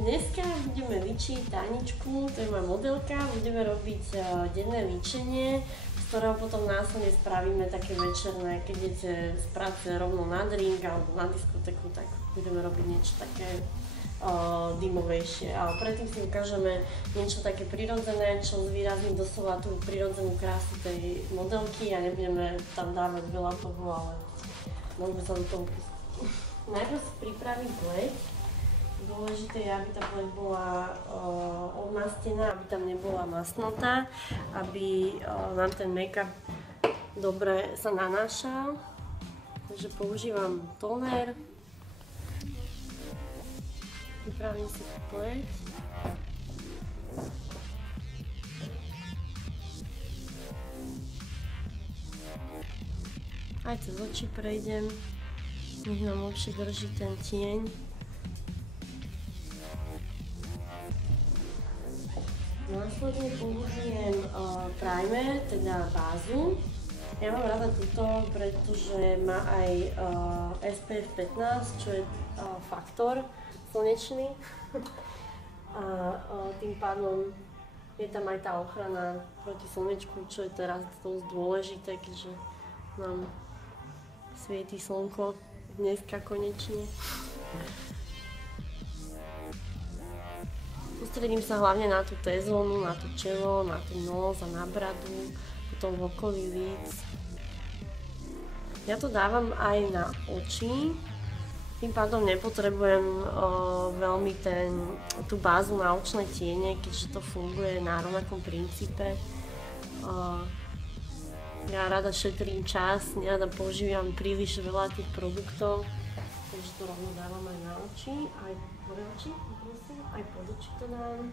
Dneska budeme ličiť Taničku, to je moja modelka, budeme robiť denné ličenie, z ktorého potom následne spravíme také večerné, keď idete z práce rovno na drink alebo na diskotéku, tak budeme robiť niečo také dymovejšie. Ale predtým si ukážeme niečo také prirodzené, čo zvýrazní doslova tú prirodzenú krásu tej modelky a nebudeme tam dávať veľa toho, ale môžeme sa do toho pustiť. Najprv si pripraviť pleť. Dôležité je, aby tá pleť bola odmastená, aby tam nebola masnatá, aby nám ten make-up dobre sa nanášal. Takže používam toner. Pripravím si pleť. Aj cez oči prejdem, nech nám lepšie drží ten tieň. Následne použijem primer, teda bázu. Ja mám rada túto, pretože má aj SPF 15, čo je faktor slnečný. A tým pádom je tam aj tá ochrana proti slnečku, čo je teraz dosť dôležité, keďže nám svieti slnko dneska konečne. Sústredím sa hlavne na tú T-zónu, na to čelo, na ten nos a na bradu, potom v okolí líc. Ja to dávam aj na oči, tým pádom nepotrebujem veľmi tú bázu na očné tiene, keďže to funguje na rovnakom princípe. Ja rada šetrím čas, nerada používam príliš veľa tých produktov, takže to rovno dávam aj na oči, aj pod oči, prosím, aj pod oči to dám.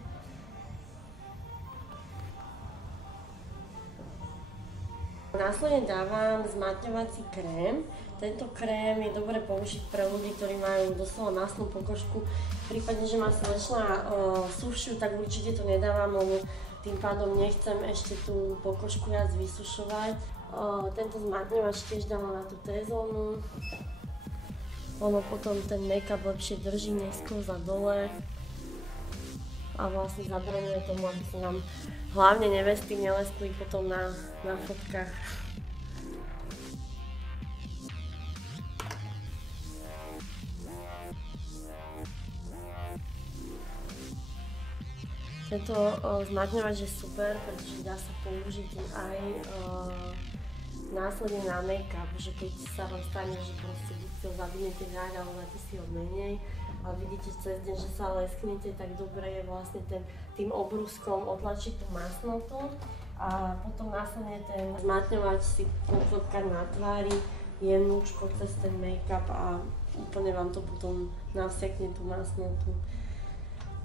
Následne dávam zmatňovací krém. Tento krém je dobre použiť pre ľudí, ktorí majú doslova masnú pokožku. V prípade, že má slnečná sušiu, tak určite to nedávam, lebo tým pádom nechcem ešte tú pokožku viac vysušovať. Tento zmatňovač tiež dávam na tú T-zónu. Ono potom ten make-up lepšie drží, nesklzá dole a vlastne zabraňuje tomu, aby sa nám hlavne nevesty neleskli potom na fotkách. Tento zmatňovač je super, pretože dá sa použiť aj následne na make-up, že keď sa vám stane, že proste buď si ho zavinete viac, alebo dáte si ho menej a vidíte cez deň, že sa lesknete, tak dobre je vlastne tým obrúskom otlačiť tú masnotu a potom následne ten zmatňovač si potleskať na tvári jemnúčko cez ten make-up a úplne vám to potom navsekne tú masnotu.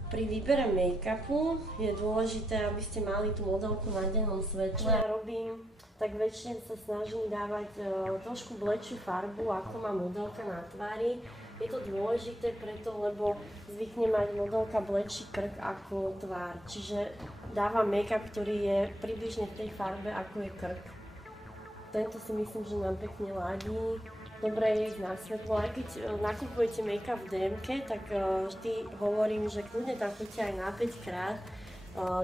Pri výbere make-upu je dôležité, aby ste mali tú modelku na dennom svetle. Čo ja robím, tak väčšine sa snažím dávať trošku bledšiu farbu, ako má modelka na tvári. Je to dôležité preto, lebo zvykne mať modelka bledší krk ako tvár. Čiže dávam make-up, ktorý je približne v tej farbe, ako je krk. Tento si myslím, že nám pekne ladí. Dobre je ísť na svetlo, aj keď nakupujete make-up v DMke, tak vždy hovorím, že kľudne tam choďte aj na 5 krát.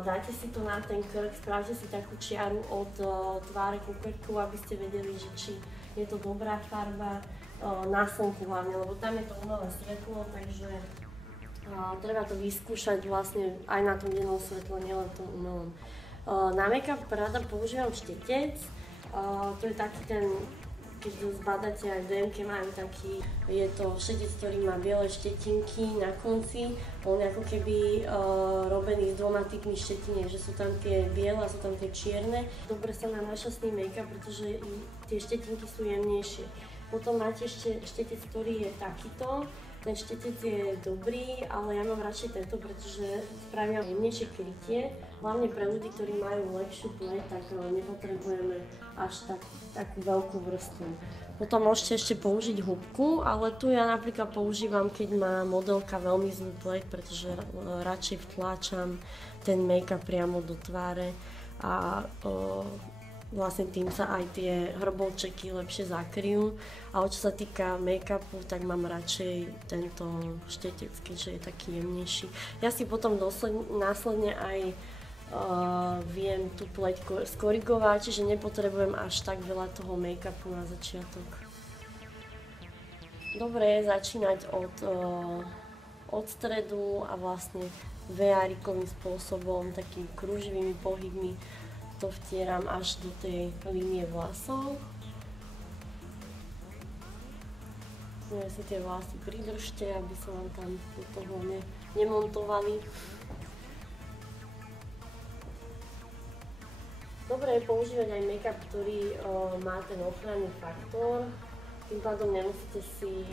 Dáte si to na ten krk, spravte si takú čiaru od tváre ku krku, aby ste vedeli, že či je to dobrá farba na slnku hlavne, lebo tam je to umelé svetlo, takže treba to vyskúšať vlastne aj na tom dennom svetle, nielen v tom umelom. Na make-up rada používam štetec, to je taký ten, keď zbadáte aj v DMke, majú taký, je to štetec, ktorý má biele štetinky na konci. On je ako keby robený s dvoma typmi štetiniek, že sú tam tie biele a sú tam tie čierne. Dobre sa nanáša s tým make-up, pretože tie štetinky sú jemnejšie. Potom máte ešte štetec, ktorý je takýto. Ten štetec je dobrý, ale ja mám radšej tento, pretože spravia jemnejšie krytie. Hlavne pre ľudí, ktorí majú lepšiu pleť, tak nepotrebujeme až takú veľkú vrstvu. Potom môžete ešte použiť húbku, ale tu ja napríklad používam, keď má modelka veľmi zlú pleť, pretože radšej vtláčam ten make-up priamo do tváre a vlastne tým sa aj tie hrbolčeky lepšie zakryjú. Ale čo sa týka make-upu, tak mám radšej tento štetecký, že je taký jemnejší. Ja si potom následne aj viem tú pleť skorigovať, čiže nepotrebujem až tak veľa toho make-upu na začiatok. Dobre je začínať od stredu a vlastne VR-ikovým spôsobom, takými kruživými pohybmi to vtieram až do tej línie vlasov. Si tie vlasy pridržte, aby sa vám tam do toho nemontovali. Dobre je používať aj make-up, ktorý má ten ochranný faktor. Tým pádom nemusíte si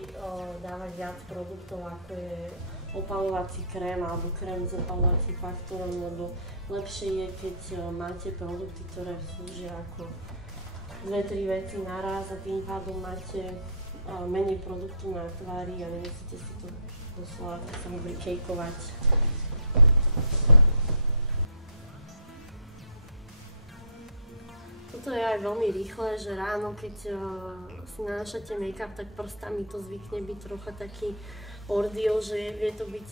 dávať viac produktov, ako je opalovací krém alebo krém s opalovacím faktorom, lebo lepšie je, keď máte produkty, ktoré slúžia ako 2-3 veci naraz a tým pádom máte menej produktu na tvári a nemusíte si to doslova, ako sa hovorí, kejkovať. Toto je aj veľmi rýchle, že ráno, keď si nanášate make-up, tak prstami to zvykne byť trocha taký ordeal, že vie to byť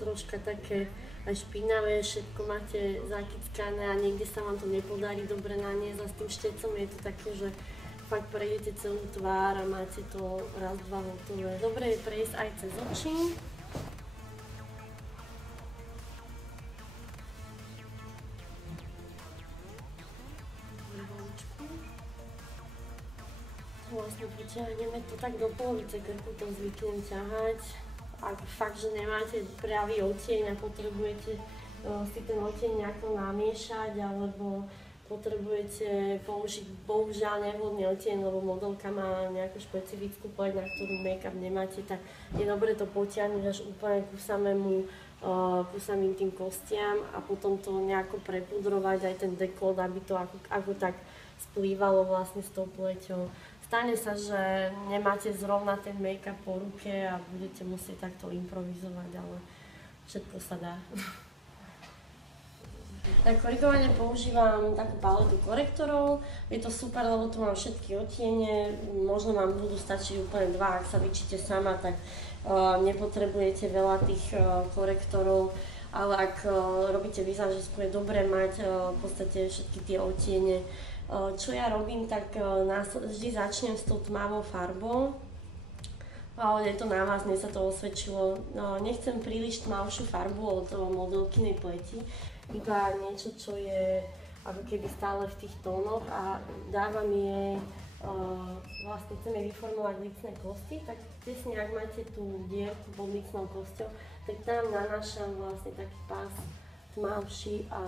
troška také aj špinavé, všetko máte zakickané a niekde sa vám to nepodarí dobre naniesť a s tým štecom je to také, že fakt prejdete celú tvár a máte to raz, dva hotové. Dobre je prejsť aj cez oči. Vlastne potiahneme to tak do polovice krku, to zvyknem ťahať. Ak fakt, že nemáte pravý odtieň a potrebujete si ten odtieň nejako namiešať, alebo potrebujete použiť bohužiaľ nevhodný odtieň, lebo modelka má nejakú špecifickú pleť, na ktorú make-up nemáte, tak je dobre to potiahnuť až úplne ku samým tým kostiam a potom to nejako prepudrovať aj ten dekolt, aby to ako tak splývalo vlastne s tou pleťou. Stane sa, že nemáte zrovna ten make-up po ruke a budete musieť takto improvizovať, ale všetko sa dá. Tak korigovanie používam takú paletu korektorov. Je to super, lebo tu mám všetky odtiene. Možno vám budú stačiť úplne 2, ak sa vyčíte sama, tak nepotrebujete veľa tých korektorov. Ale ak robíte vizážistku, je dobré mať v podstate všetky tie odtiene. Čo ja robím, tak vždy začnem s tou tmavou farbou. Ale je to na vás, mne sa to osvedčilo. Nechcem príliš tmavšiu farbu od modelkynej pleti, iba niečo, čo je ako keby stále v tých tónoch a dávam jej, vlastne chcem jej vyformovať lícne kosti, tak tesne ak máte tú dierku pod lícnou kosťou, tak tam nanášam vlastne taký pás tmavší a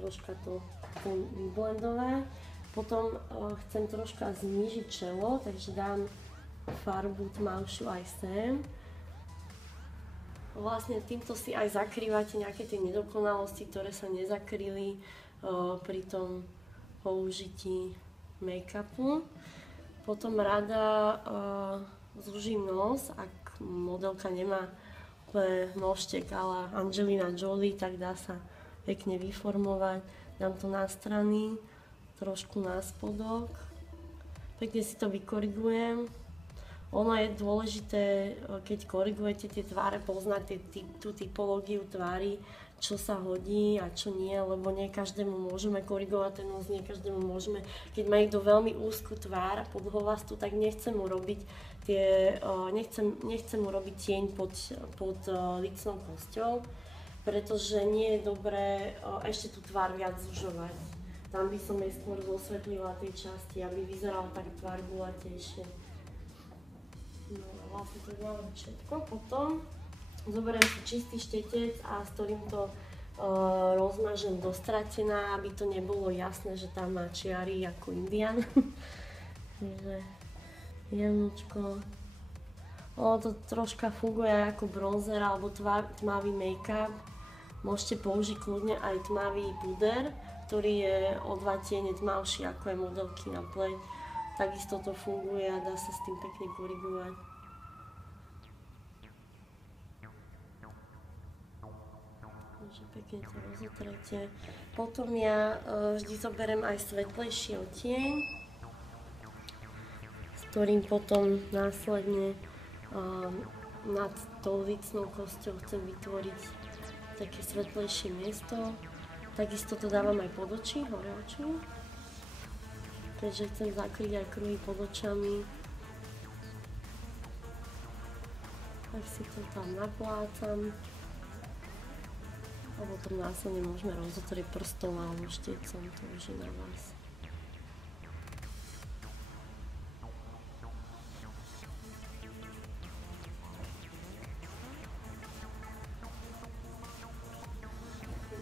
troška to chcem vyblendovať. Potom chcem troška znížiť čelo, takže dám farbu tmavšiu aj sem. Vlastne týmto si aj zakrývate nejaké tie nedokonalosti, ktoré sa nezakryli pri tom použití make-upu. Potom rada zúžim nos, ak modelka nemá úplne nožtek ale Angelina Jolie, tak dá sa pekne vyformovať. Dám to na strany, trošku na spodok. Pekne si to vykorigujem. Ono je dôležité, keď korigujete tie tváre, poznať tú typológiu tvári, čo sa hodí a čo nie, lebo nie každému môžeme korigovať ten nos, nie každému môžeme. Keď má niekto veľmi úzkú tvár, podhovastu, tak nechcem mu robiť tieň pod lícnou kosťou, pretože nie je dobré ešte tú tvár viac zužovať. Tam by som jej skôr zosvetlila tej časti, aby vyzerala tak tvár gulatejšie. No a vlastne to máme všetko. Potom zoberiem si čistý štetec a s ktorým to rozmažem do stratená, aby to nebolo jasné, že tam má čiary ako Indian. Takže jemnúčko. Ono to troška funguje ako bronzer alebo tmavý make-up. Môžete použiť kľudne aj tmavý puder, ktorý je o 2 tiene tmavší ako je modelkyňa pleť. Takisto to funguje a dá sa s tým pekne korigovať. Takže pekne to rozotrete. Potom ja vždy zoberiem aj svetlejší odtieň, s ktorým potom následne nad tou lícnou kosťou chcem vytvoriť také svetlejšie miesto. Takisto to dávam aj pod oči, hore oči. Takže chcem zakryť aj kruhy pod očami. Tak si to tam naplácam. A potom následne môžeme rozotrieť prstom alebo štiecom, to už je na vás.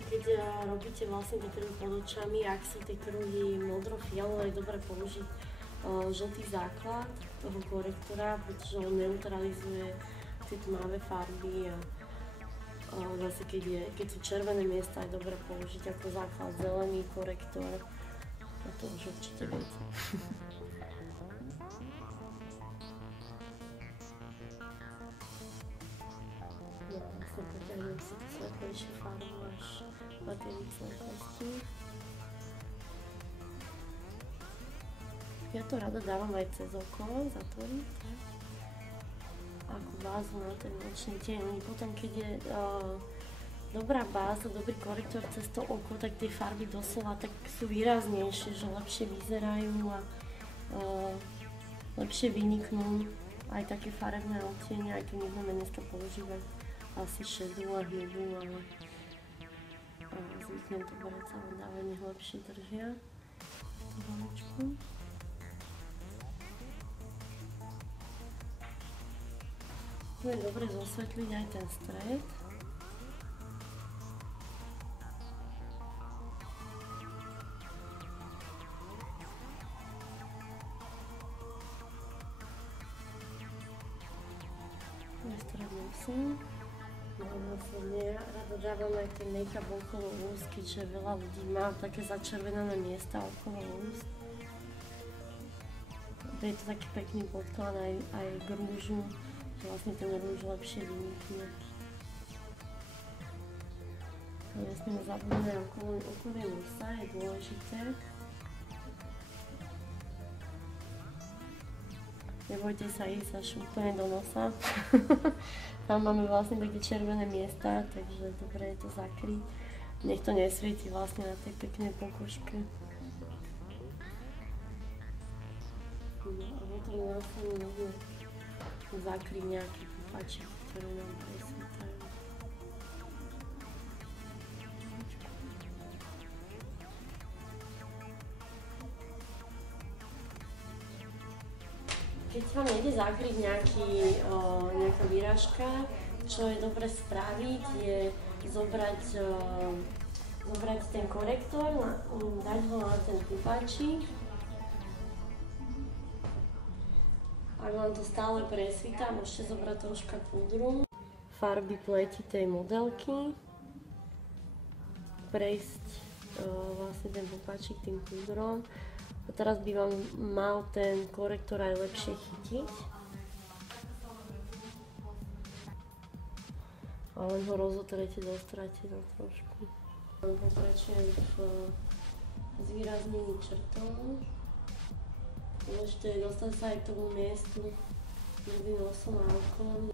Keď robíte vlastne tie kruhy pod očami, ak sú tie kruhy modro-fialové, je dobre použiť žltý základ toho korektora, pretože on neutralizuje tie tmavé farby a zase keď sú červené miesta, je dobre použiť ako základ zelený korektor. A to už určite viete. No a vlastne potiahnem si tú svetlejšiu farbu až na tie lícne kosti. Ja to rada dávam aj cez oko, zatvoriť. Ako bázu na ten nočný deň. Potom keď je dobrá báza, dobrý korektor cez to oko, tak tie farby doslova tak sú výraznejšie, že lepšie vyzerajú a lepšie vyniknú. Aj také farebné odtiene, aj keď nebudeme dneska používať asi šedú a hnedú, ale zvyknem to brať sa len dávať, nech lepšie držia tú holičku. Je dobre zosvetliť aj ten stred. Nastrednem si. Následne rada dávam aj ten make-up okolo úst, keďže veľa ľudí má také začervenané miesta okolo úst. Je to taký pekný podklad aj k rúžu. Vlastne ten rúž lepšie vynikne. Nesmieme zabudnúť aj okolie nosa, je dôležité. Nebojte sa ísť až úplne do nosa. Tam máme vlastne také červené miesta, takže dobre je to zakryť. Nech to nesvieti vlastne na tej peknej pokožke. No a potom následne môžeme zakryť nejaký pupaček, ktoré nám presvítajú. Keď vám nejde zakryť nejaká výražka, čo je dobre spraviť, je zobrať ten korektor, dať ho na ten pupačík. Ak vám to stále presvíta, môžete zobrať troška púdru, farby pleti tej modelky, prejsť vlastne ten pupačík tým púdrom. A teraz by vám mal ten korektor aj lepšie chytiť. A len ho rozotrete, dostrate na trošku. Pokračujem v zvýraznení črtov. Dôležité je dostať sa aj k tomu miestu medzi nosom a okom.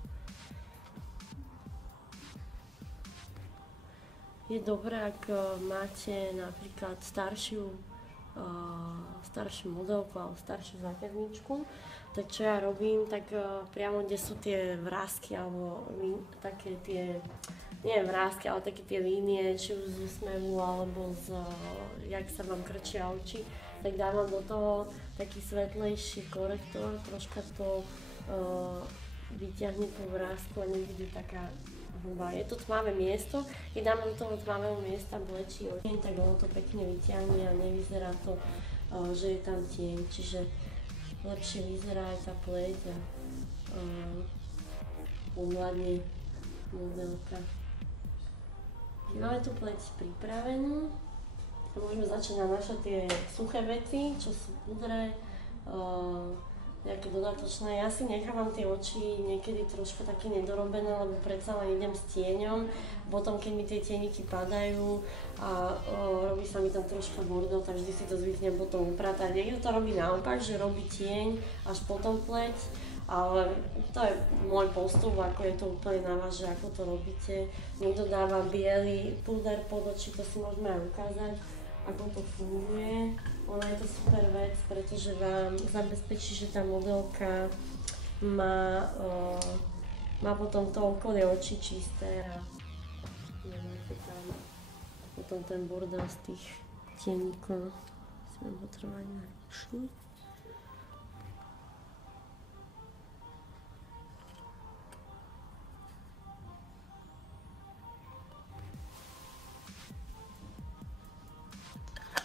Je dobré, ak máte napríklad staršiu modelku alebo staršiu zákazničku, tak čo ja robím, tak priamo kde sú tie vrásky alebo také tie, nie vrásky, ale také tie línie, či už z úsmevu alebo jak sa vám krčia oči, tak dávam do toho taký svetlejší korektor, troška to vyťahne tú vrásku a nebude taká hrubá. Je to tmavé miesto, keď dáme do toho tmavého miesta blečí oči, tak ono to pekne vyťahne a nevyzerá to, že je tam tieň, čiže lepšie vyzerá aj tá pleť a pomladne modelka. Keď máme tú pleť pripravenú, môžeme začať nanášať tie suché veci, čo sú pudre, nejaké dodatočné. Ja si nechávam tie oči niekedy troška také nedorobené, lebo predsa len idem s tieňom. Potom, keď mi tie tieniky padajú a robí sa mi tam troška bordel, tak vždy si to zvyknem potom upratať. Niekto to robí naopak, že robí tieň až potom pleť, ale to je môj postup, ako je to úplne na vás, že ako to robíte. Niekto dáva biely púder pod oči, to si môžeme aj ukázať, ako to funguje. Ona je to super vec, pretože vám zabezpečí, že tá modelka má potom to okolie očí čisté a nemáte tam potom ten bordel z tých tieníkov. Musíme potrebovať na uši.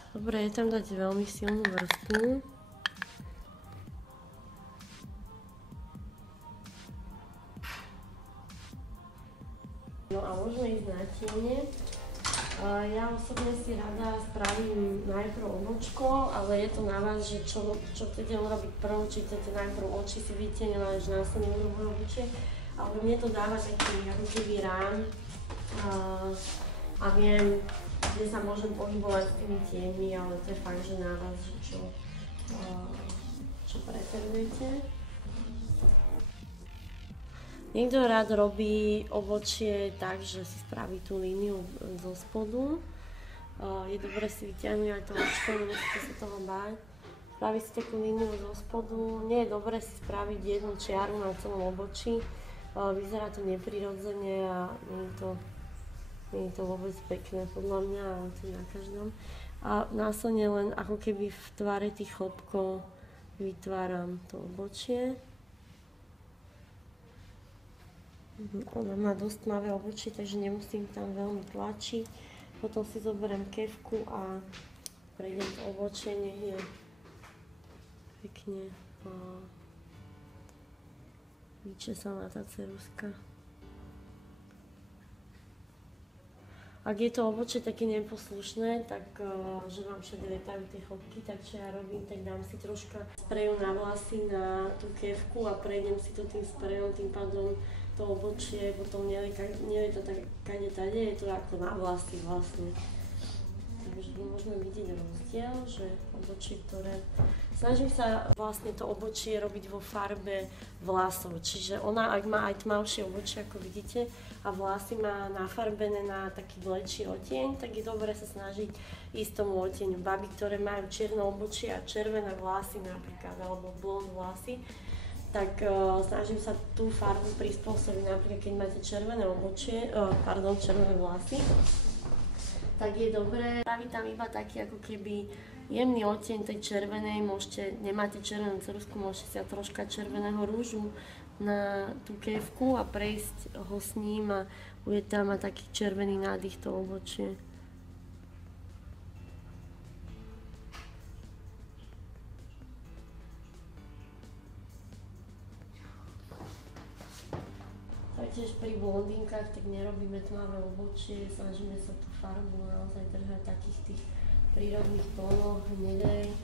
Dobre, je tam dať veľmi silnú vrstvu. No a môžeme ísť na tiene. Ja osobne si rada spravím najprv obočko, ale je to na vás, že čo chcete urobiť prvom, či chcete najprv oči si vytieňovať, že následne urobí obočie. Ale mne to dáva taký ako keby rám a viem, kde sa môžem pohybovať s tými tieňmi, ale to je fakt, že na vás, že čo preferujete. Niekto rád robí obočie tak, že si spraví tú líniu zo spodu. Je dobré si vyťahnuť aj to očko, nemusíte sa toho báť. Spraví si takú líniu zo spodu. Nie je dobré si spraviť jednu čiaru na celom obočí. Vyzerá to neprirodzene a nie je to vôbec pekné podľa mňa, ale to je na každom. A následne len ako keby v tvare tých chlopkov vytváram to obočie. Ona má dosť tmavé obočie, takže nemusím tam veľmi tlačiť. Potom si zoberiem kefku a prejdem to obočie, nech je pekne vyčesaná tá ceruska. Ak je to obočie také neposlušné, tak že vám všade lietajú tie chlopky, tak čo ja robím, tak dám si troška spreju na vlasy, na tú kefku a prejdem si to tým sprejom, tým pádom to obočie potom nie je to tak kade-tade, je to ako na vlasy vlastne. Takže môžeme vidieť rozdiel, že obočie, ktoré... Snažím sa vlastne to obočie robiť vo farbe vlasov, čiže ona, ak má aj tmavšie obočie, ako vidíte, a vlasy má nafarbené na taký vlečí odtieň, tak je dobré sa snažiť ísť tomu odtieňu. Baby, ktoré majú čierne obočie a červené vlasy napríklad, alebo blond vlasy, tak snažím sa tú farbu prispôsobiť, napríklad keď máte červené obočie, červené vlasy, tak je dobré spraviť tam iba taký ako keby jemný odtieň tej červenej, nemáte červenú ceruzku, môžete si dať troška červeného rúžu na tú kefku a prejsť ho s ním a bude tam mať taký červený nádych to obočie. Taktiež pri blondínkach tak nerobíme tmavé obočie, snažíme sa tú farbu naozaj držať takých tých prírodných tónoch, hnedej.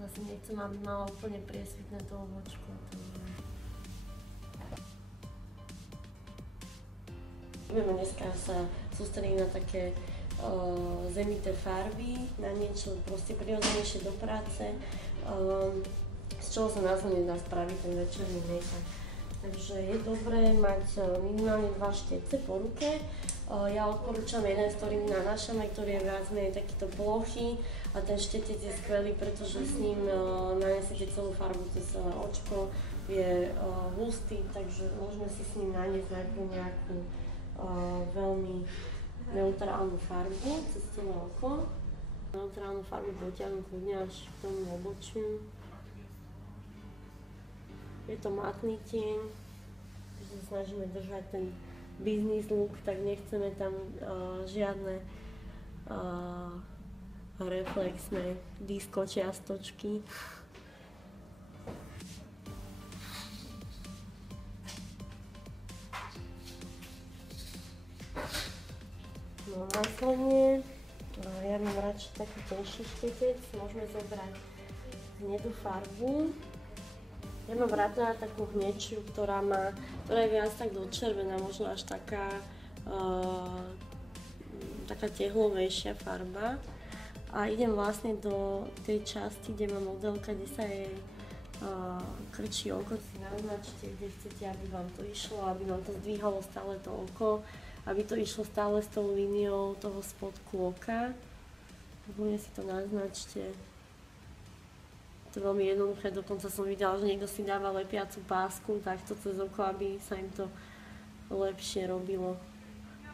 Zase nechcem, aby mala úplne priesvitné to obočko. Budeme dneska sa sústrediť na také zemité farby, na niečo proste prirodzenejšie do práce, z čoho sa následne dá spraviť ten večerný make-up. Takže je dobré mať minimálne 2 štece po ruke. Ja odporúčam jeden, s ktorým nanášame, ktorý je viac menej takýto plochý a ten štetec je skvelý, pretože s ním naniesiete celú farbu, cez celé očko, je hustý, takže môžeme si s ním naniesť najprv nejakú veľmi neutrálnu farbu cez celé oko. Neutrálnu farbu dotiahnuť kľudne až k tomu obočiu. Je to matný tieň, takže sa snažíme držať ten business look, tak nechceme tam žiadne reflexné disco čiastočky. No následne, ja mám radšej taký tenší štetec, môžeme zobrať hnedú farbu. Ja mám rada takú hnedšiu, ktorá je viac tak dočervená, možno až taká tehlovejšia farba. A idem vlastne do tej časti, kde má modelka, kde sa jej krčí oko. Si naznačte, kde chcete, aby vám to išlo, aby vám to zdvíhalo stále to oko, aby to išlo stále s tou líniou toho spodku oka. Hlavne si to naznačte. To je veľmi jednoduché, dokonca som videla, že niekto si dáva lepiacu pásku takto cez oko, aby sa im to lepšie robilo.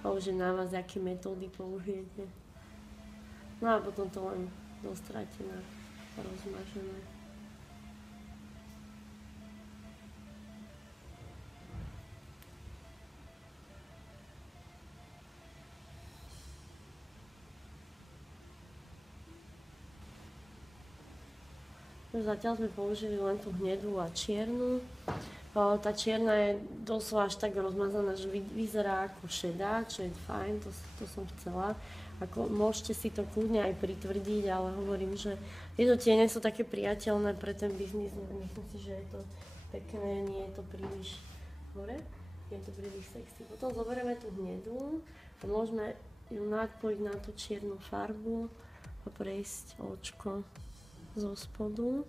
A už je na vás, aké metódy použijete. No a potom to len dostráte na rozmažené. Zatiaľ sme použili len tú hnedú a čiernu. Tá čierna je doslova až tak rozmazaná, že vyzerá ako šedá, čo je fajn, to som chcela. Môžete si to kľudne aj pritvrdiť, ale hovorím, že tieto tiene sú také priateľné pre ten biznis. Myslím si, že je to pekné, nie je to príliš hore, je to príliš sexy. Potom zoberieme tú hnedú a môžeme ju nadpojiť na tú čiernu farbu a prejsť očko zo spodu.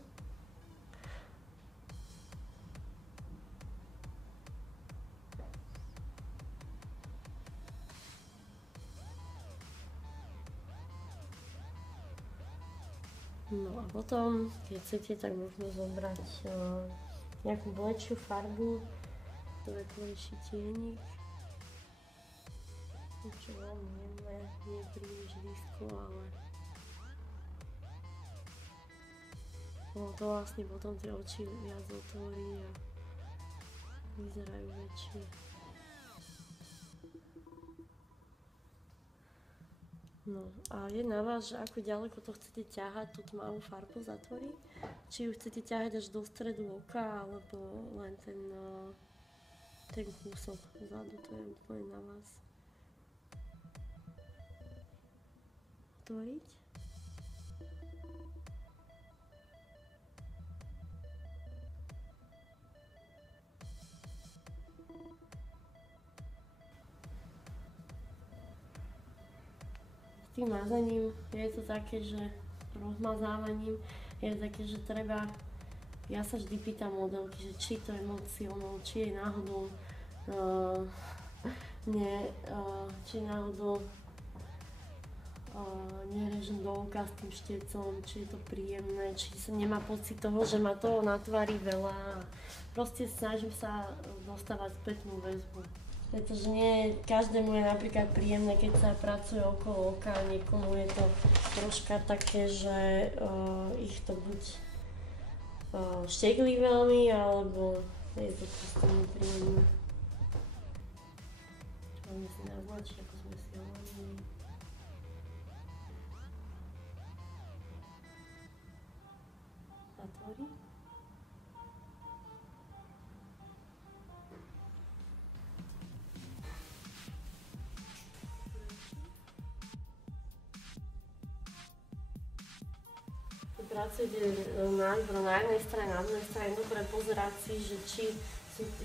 No a potom, keď chcete, tak môžeme zobrať nejakú blečšiu farbu, svetlejší tienik. Niečo veľmi jemné, nie príliš blízko, ale to vlastne potom tie oči viac otvorí a vyzerajú väčšie. No a je na vás, že ako ďaleko to chcete ťahať, tú tmavú farbu zatvoriť. Či ju chcete ťahať až do stredu oka, alebo len ten kúsok vzadu, to je úplne na vás. Otvoriť. S tým mazaním je to také, že rozmazávaním je také, že treba, ja sa vždy pýtam modelky, že či to je moc silno, či je náhodou nerežem do oka s tým štecom, či je to príjemné, či sa nemá pocit toho, že má toho na tvári veľa. Proste snažím sa dostávať spätnú väzbu. Pretože nie každému je napríklad príjemné, keď sa pracuje okolo oka, niekomu je to troška také, že ich to buď šteklí veľmi, alebo je to proste nepríjemné. Máme si naznačiť, ako sme si hovorili. Zatvorí. Pracujete na jednej strane, na druhej strane, dobre pozerať si, že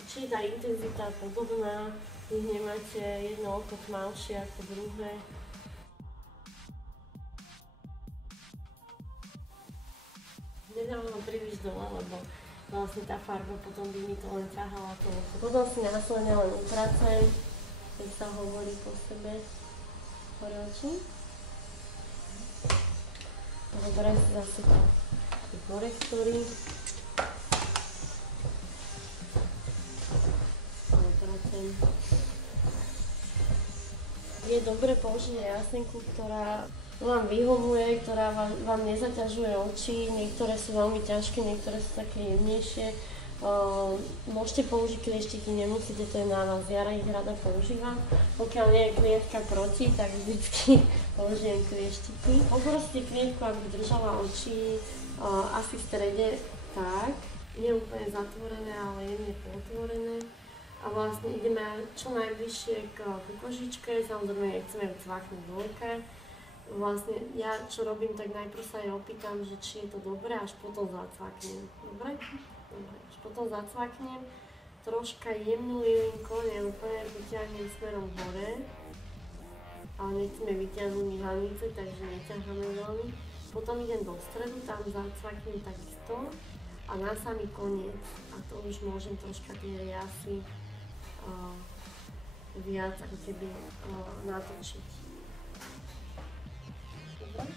či tá intenzita je podobná, keď nemáte jedno oko tmavšie ako druhé. Nedávam príliš dole, lebo vlastne tá farba potom by mi to len ťahala to oko. Potom si následne len upracujem, keď sa hovorí po sebe hore oči. Zoberiem si zase tie korektory. Je dobre použiť jasnenku, ktorá vám vyhovuje, ktorá vám nezaťažuje oči. Niektoré sú veľmi ťažké, niektoré sú také jemnejšie. Môžete použiť klieštiky, nemusíte, to je na vás, ja ich rada používam. Pokiaľ nie je klientka proti, tak vždycky použijem klieštiky. Poprosíte klientku, aby držala oči asi v strede tak, nie úplne zatvorené, ale jemne potvorené. A vlastne ideme čo najbližšie k kožičke, samozrejme nechceme ju cvaknúť do oka. vlastne ja čo robím, tak najprv sa aj opýtam, že či je to dobré, až potom zacvaknem. Dobre? Dobre. Až potom zacvaknem, troška jemnú linku, neúplne vyťahnem smerom hore, ale nechceme vyťahnuť hlanice, takže neťaháme veľmi. Potom idem do stredu, tam zacvaknem takisto a na samý koniec, a to už môžem troška tie riasy viac ako keby natočiť. Dobre?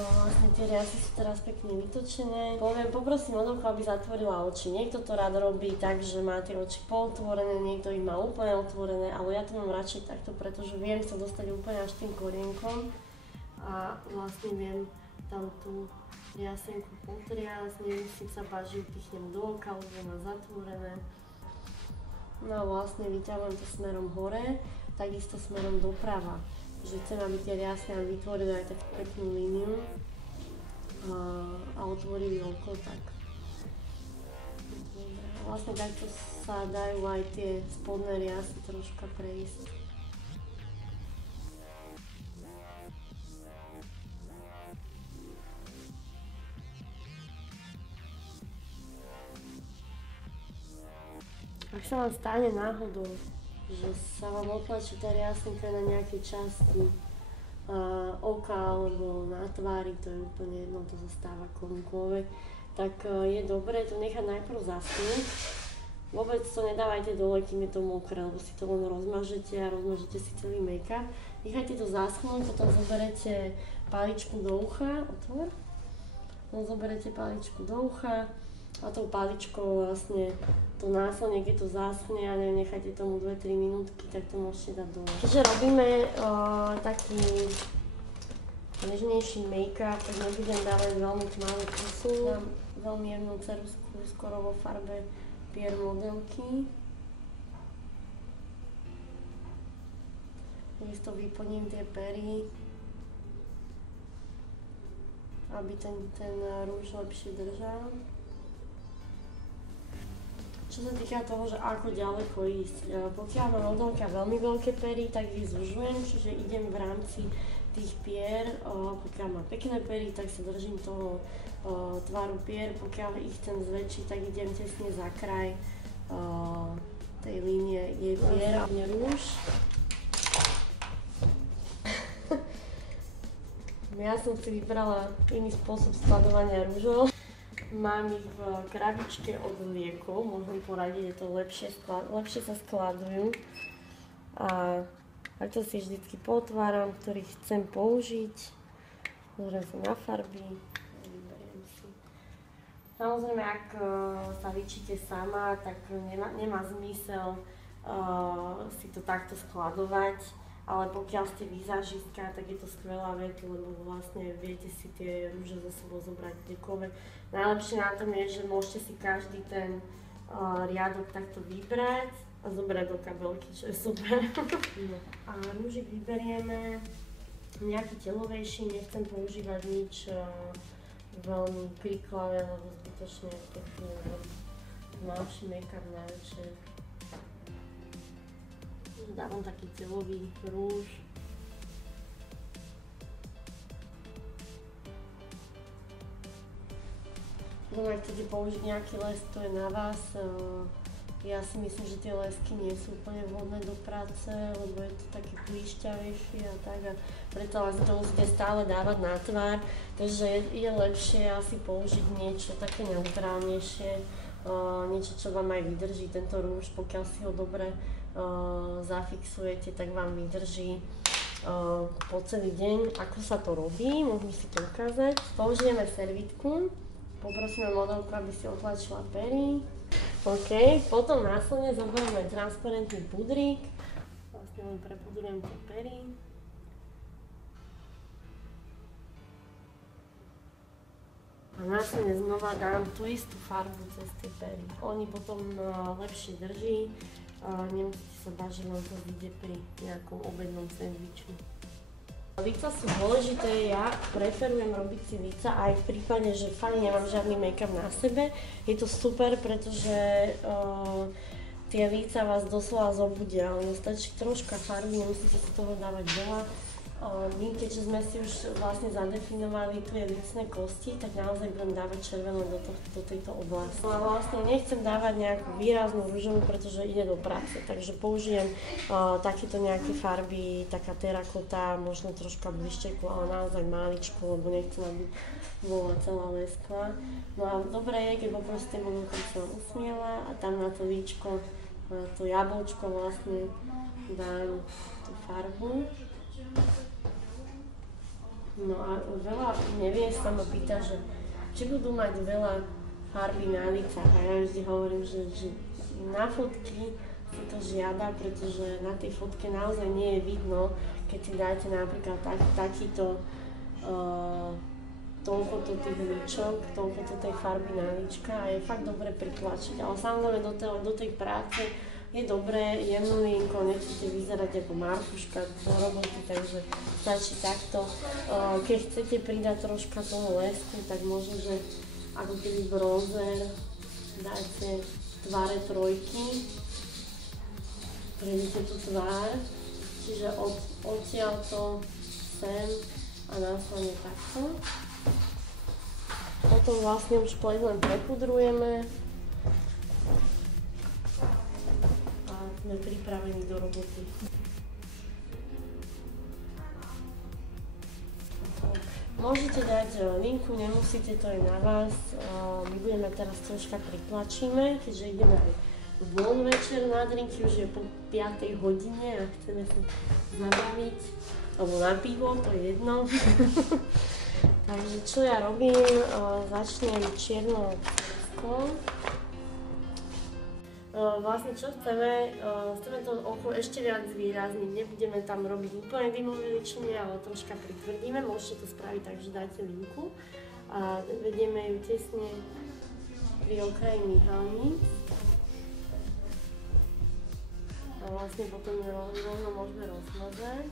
Vlastne tie riasy sú teraz pekne vytočené. Poprosím modelku, aby zatvorila oči. Niekto to rád robí tak, že má tie oči polotvorené, niekto ich má úplne otvorené, ale ja to mám radšej takto, pretože viem sa dostať úplne až tým korienkom a vlastne viem tam tú riasenku potriasť, nemusím sa báť, že vypichnem do oka, lebo má zatvorené. No a vlastne vyťahujem to smerom hore, takisto smerom doprava. Že chcem, aby tie riasy nám vytvorili aj takú peknú líniu a otvorili oko tak. Dobre. Vlastne takto sa dajú aj tie spodné riasy troška prejsť. Ak sa vám stane náhodou, že sa vám otlačí tá riasenka na nejakej časti oka alebo na tvári, to je úplne jedno, to zostáva komukoľvek, tak je dobré to nechať najprv zaschnúť. Vôbec to nedávajte dole, kým je to mokré, lebo si to len rozmažete a rozmažete si celý make-up. Nechajte to zaschnúť, potom zoberete paličku do ucha, otvor. Zoberete paličku do ucha a tou paličkou vlastne to následne, keď to zaschne a nechajte tomu 2-3 minútky, tak to môžete dať dole. Keďže robíme taký nežnejší make-up, tak nebudem dávať veľmi tmavú pusu. Dám veľmi jemnú ceruzku skoro vo farbe Pierre modelky. Takisto vyplním tie pery, aby ten rúž lepšie držal. Čo sa týka toho, že ako ďaleko ísť, pokiaľ má modelka veľmi veľké pery, tak ich zužujem, čiže idem v rámci tých pier, pokiaľ má pekné pery, tak sa držím toho tvaru pier, pokiaľ ich chcem zväčšiť, tak idem tesne za kraj tej línie jej pier a rúž. Ja som si vybrala iný spôsob skladovania rúžov. Mám ich v krabičke od liekov, môžem poradiť, že to lepšie sa skladujú. A takto si vždycky potváram, ktorý chcem použiť. Pozriem sa na farby a vyberiem si. Samozrejme, ak sa vyčíte sama, tak nemá zmysel si to takto skladovať. Ale pokiaľ ste vizážistka, tak je to skvelá vec, lebo vlastne viete si tie rúže za sebou zobrať kdekoľvek. Najlepšie na tom je, že môžete si každý ten riadok takto vybrať a zobrať do kabelky, čo je super. No. A rúžik vyberieme nejaký telovejší, nechcem používať nič veľmi kriklavé, lebo zbytočne pekne tmavší make-up na večer. Dávam taký telový rúž. Ak chcete použiť nejaký les, to je na vás. Ja si myslím, že tie lesky nie sú úplne vhodné do práce, lebo je to taký klíšťavejší a tak. A preto vlastne to musíte stále dávať na tvár. Takže je lepšie asi použiť niečo také neutrálnejšie. Niečo, čo vám aj vydrží tento rúž, pokiaľ si ho dobre zafixujete, tak vám vydrží po celý deň. Ako sa to robí, môžem si to ukázať. Použijeme servitku, poprosíme modelku, aby si otlačila pery. OK, potom následne zoberieme transparentný pudrík. Vlastne len prepudrujem tie pery. A následne znova dám tú istú farbu cez tie pery. Oni potom lepšie drží. Nemusíte sa báť, že vám to vyjde pri nejakom obednom sendviču. Líca sú dôležité, ja preferujem robiť si líca aj v prípade, že fakt nemám žiadny make-up na sebe. Je to super, pretože tie líca vás doslova zobudia, ono stačí troška farby, nemusíte si toho dávať veľa. My, keďže sme si už vlastne zadefinovali tie lícne kosti, tak naozaj budem dávať červené do tejto oblasti. A vlastne nechcem dávať nejakú výraznú ružovú, pretože ide do práce, takže použijem takéto nejaké farby, taká terakota, možno troška blišteku, ale naozaj maličku, lebo nechcem, aby bola celá leskla. No a dobré je, keď poproste budem sa usmiela a tam na to líčko, na to jablčko vlastne dám tú farbu. No a veľa neviest sa ma pýta, že či budú mať veľa farby na lícach a ja vždy hovorím, že na fotky si to žiada, pretože na tej fotke naozaj nie je vidno, keď si dáte napríklad takýto toľkoto tých líčok, toľkoto tej farby na líčka a je fakt dobre pritlačiť, ale samozrejme do tej práce je dobré jemnú línkou, nechcete vyzerať ako Markuška do roboty, takže stačí takto. Keď chcete pridať troška toho lesku, tak možno, že ako keby bronzer dáte tváre trojky, prejdete tú tvár, čiže odtiaľto sem a následne takto. Potom vlastne už pleť len prepudrujeme. Sme pripravení do roboty. Môžete dať linku, nemusíte, to je na vás. My budeme teraz troška pritlačíme, keďže ideme aj von večer na drinky, už je po 5. hodine a chceme sa zabaviť, alebo na pivo, to je jedno. Takže čo ja robím, začnem čiernou ceskou. Vlastne čo chceme to oko ešte viac zvýrazniť, nebudeme tam robiť úplne dymové ličenie, ale troška pritvrdíme, môžete to spraviť tak, že dáte linku a vedieme ju tesne pri okraji myhalníc a vlastne potom ju rovno môžeme rozmazať.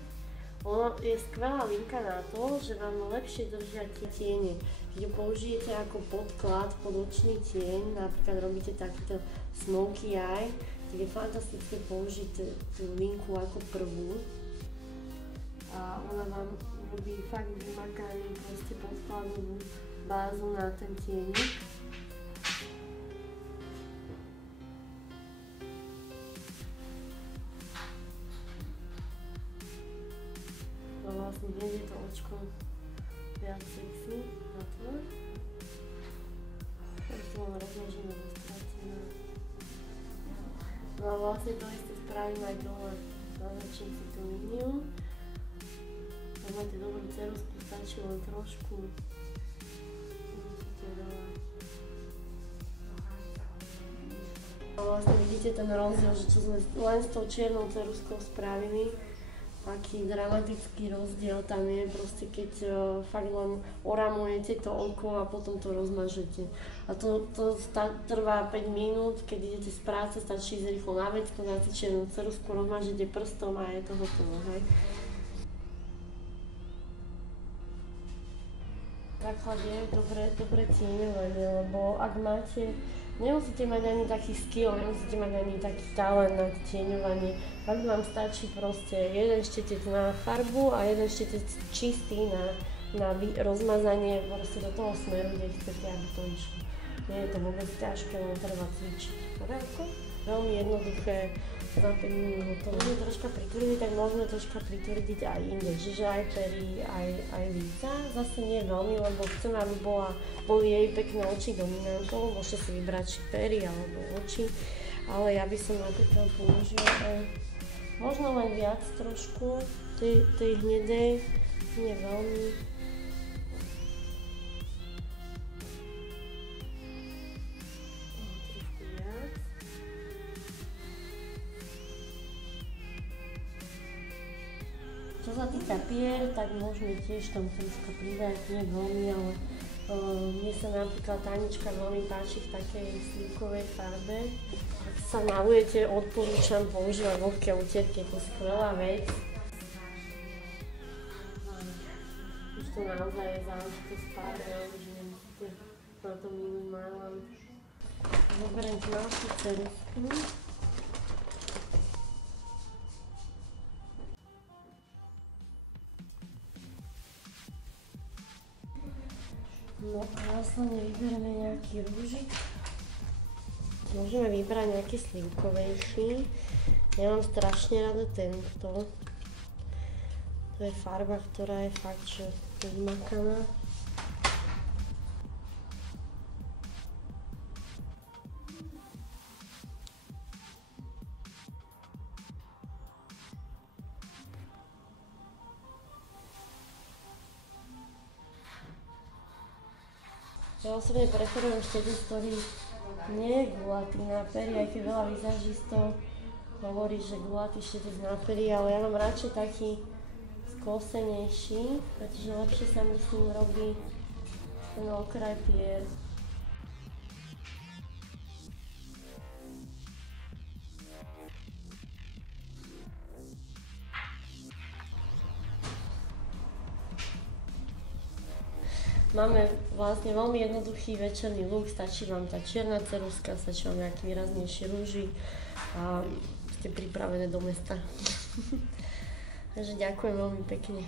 Ono je skvelá linka na to, že vám lepšie držia tie tiene. Keď ju použijete ako podklad pod očný tieň, napríklad robíte takýto smoky eye, tak je fantastické použiť tú linku ako prvú. A ona vám robí fakt vymakanú proste podkladovú bázu na ten tieň. A vlastne hneď je to očko viac sexy na tvor. Ešte len rozložíme do stratená. No a vlastne to isté spravím aj dole. Naznačím si tú líniu. Ak máte dobrú ceruzku, stačí len trošku. Musíte veľa. A vlastne vidíte ten rozdiel, že čo sme len s tou čiernou ceruzkou spravili. Aký dramatický rozdiel tam je, proste keď fakt len oramujete to oko a potom to rozmažete. A to trvá 5 minút, keď idete z práce, stačí ísť rýchlo na vecko, dáte čiernu ceruzku, rozmažete prstom a je to hotovo, hej. Základ je dobre tieňovanie, lebo ak máte, nemusíte mať ani taký skill, nemusíte mať ani taký talent na tieňovanie. Fakt vám stačí proste jeden štetec na farbu a jeden štetec čistý na rozmazanie proste do toho smeru, kde chcete, aby to išlo. Nie je to vôbec ťažké, len treba cvičiť. Veľmi jednoduché, za 5 minút hotovo. Môžeme troška pritvrdiť, tak môžeme troška pritvrdiť aj inde, čiže aj pery, aj líca. Zase nie veľmi, lebo chcem, aby boli jej pekné oči dominantou. Môžete si vybrať či pery alebo oči, ale ja by som napríklad použila možno len viac trošku tej hnedej, nie veľmi. Čo sa týka pier, tak môžeme tiež tam troška pridať, nie veľmi, ale mne sa napríklad Tanička veľmi páči v takej slivkovej farbe. Ak sa malujete, odporúčam používať vlhké utierky, je to skvelá vec. to naozaj je záležité spárne, že nemusíte na to minúť mailand. Zoberiem ďalšiu ceruzku. No a následne vyberieme nejaký rúžik. Môžeme vybrať nejaký slivkovejší. Ja mám strašne rada tento. To je farba, ktorá je fakt, že vymakaná. Ja osobne preferujem štedec, ktorý nie je gulatý na pery, aj keď veľa vizažistov hovorí, že gulatý štedec na pery, ale ja mám radšej taký sklosenejší, pretože lepšie sa mi s ním robí ten okraj pier. Máme vlastne veľmi jednoduchý večerný look, stačí vám tá čierna ceruzka, stačí vám nejaký výraznejší rúžik a ste pripravené do mesta. Takže ďakujem veľmi pekne.